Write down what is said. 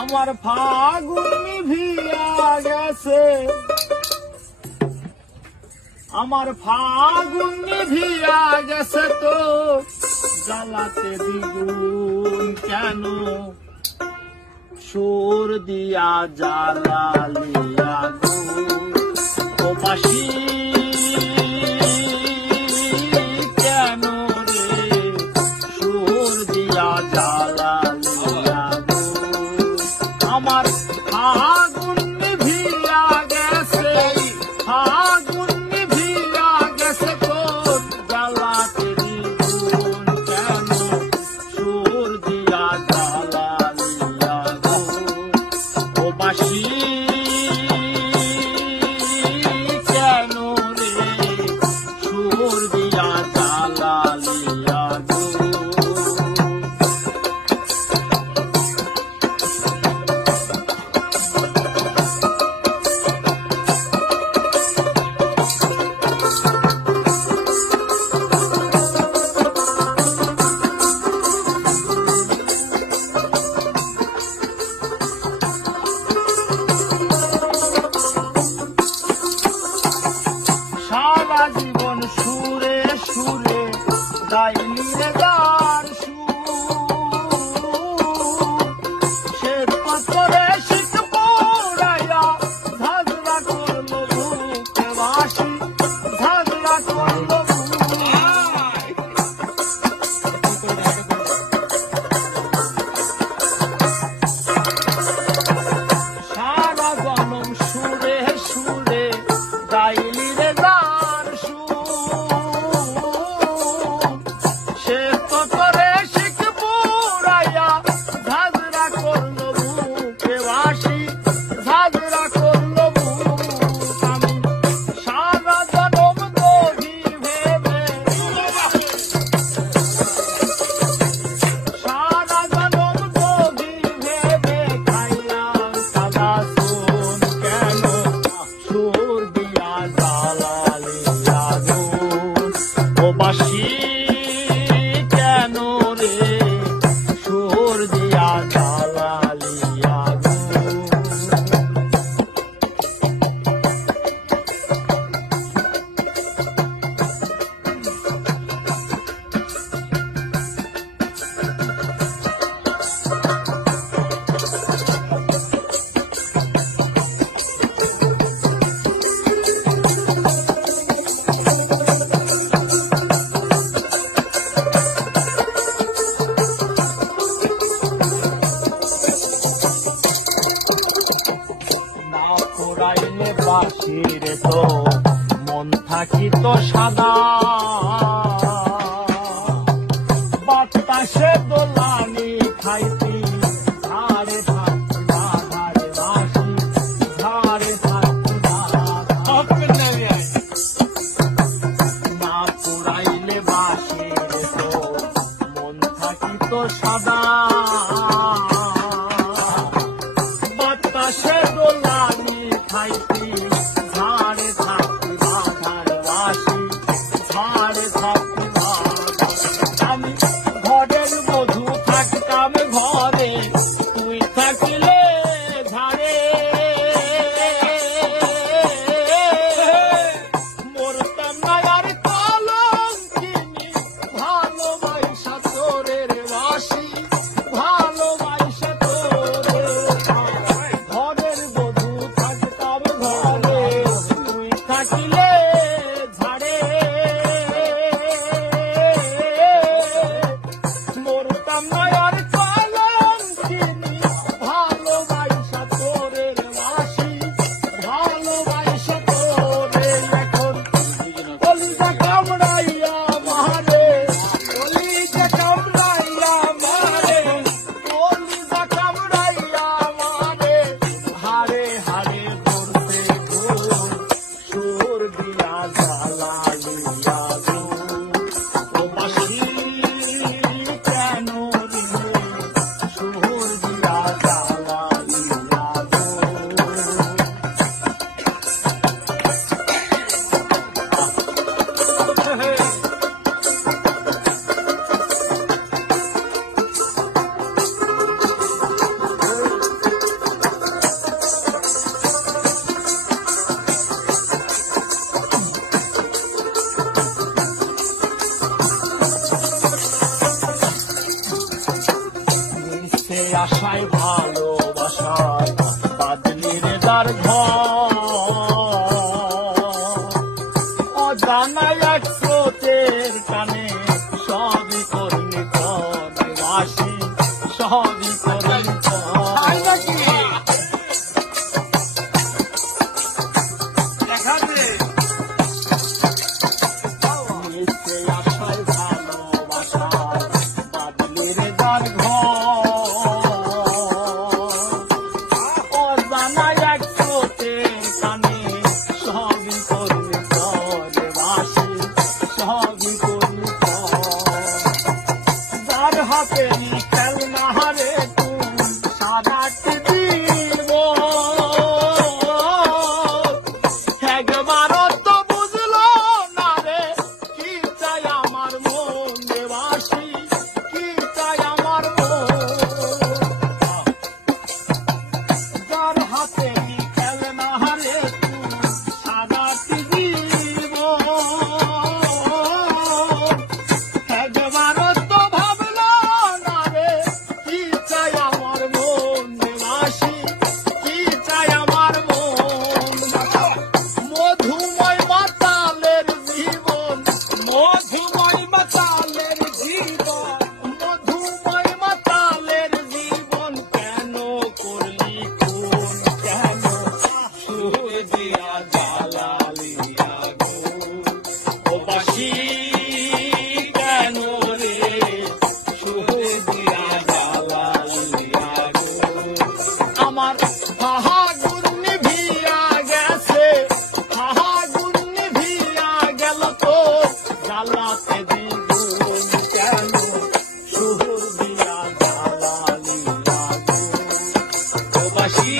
আমার ফাগুন নিভিয়া গেছে, আমার ফাগুন নিভিয়া গেছে তো জ্বালাতে দ্বিগুণ কেন সুর দিয়া জ্বালালিয়া গো ও বাসি কেন রে সুর দিয়া জ্বালালিয়া গো আমার ফাগুন নিভিয়া গেছে, ফাগুন নিভিয়া গেছে তো জ্বালাতে দ্বিগুণ কেন সুর দিয়া জ্বালালিয়া গো ও বাসি কেন রে সুর দিয়া জ্বালালিয়া গো। সারা জীবন সুরে সুরে গাইলি রে গান সে পাথরে শীত পোড়াইয়া ঝাঁঝরা করলো বুকে বাসি, ঝাঁঝরা করলো সারা জনম সুরে সুরে গাইলি রে গান সে পাথরে শীত পোড়াইয়া ঝাঁঝরা করলো বুকে বাসি, ঝাঁঝরা করলো বুক আমি সারা জনম দোষী ভেবে, সারা জনম দোষী ভেবে খাইলাম সাদা সোন কেন সুর দিয়া জ্বালালিয়া গো ও বাসি কেন রে সুর দিয়া জ্বালালিয়া গো। না পোড়াইলে বাসির তো মন থাকিত সাদা, বাতাসে দোলানি খাইতি ঝাড়ে থাকতি ধারে বাসি, ঝাড়ে থাকতি না পোড়াইলে বাসির তো মন থাকিত সাদা, বাতাসে দোলানি খাইতি ঝাড়ে থাকতি ধারে বাসি, ঝাড়ে থাকতি আমি ঘরের মধু থাকতাম ঘর আশায় ভালোবাসায় বাদলি রে তার ঘর অজানায় এক স্রোতের কানে সবই করলি বাসি সবই করলি আশায় ভালোবাসায় বাদলি রে তার হাতেরি খেলনা হারে তুমি সাদাতে দিব একবারও তো বুঝলো না রে কি চাই আমার মন দেবাসী কি চাই আমার মন যার হাতেরি খেলনা হারে তুমি সাদাতে দিব একবারও আমার হাহাগুন নিভিয়া গেছে হাহাগুন নিভিয়া গেল তো জ্বালাতে দ্বিগুণ কেন সুর দিয়া জ্বালালি প্রবাসী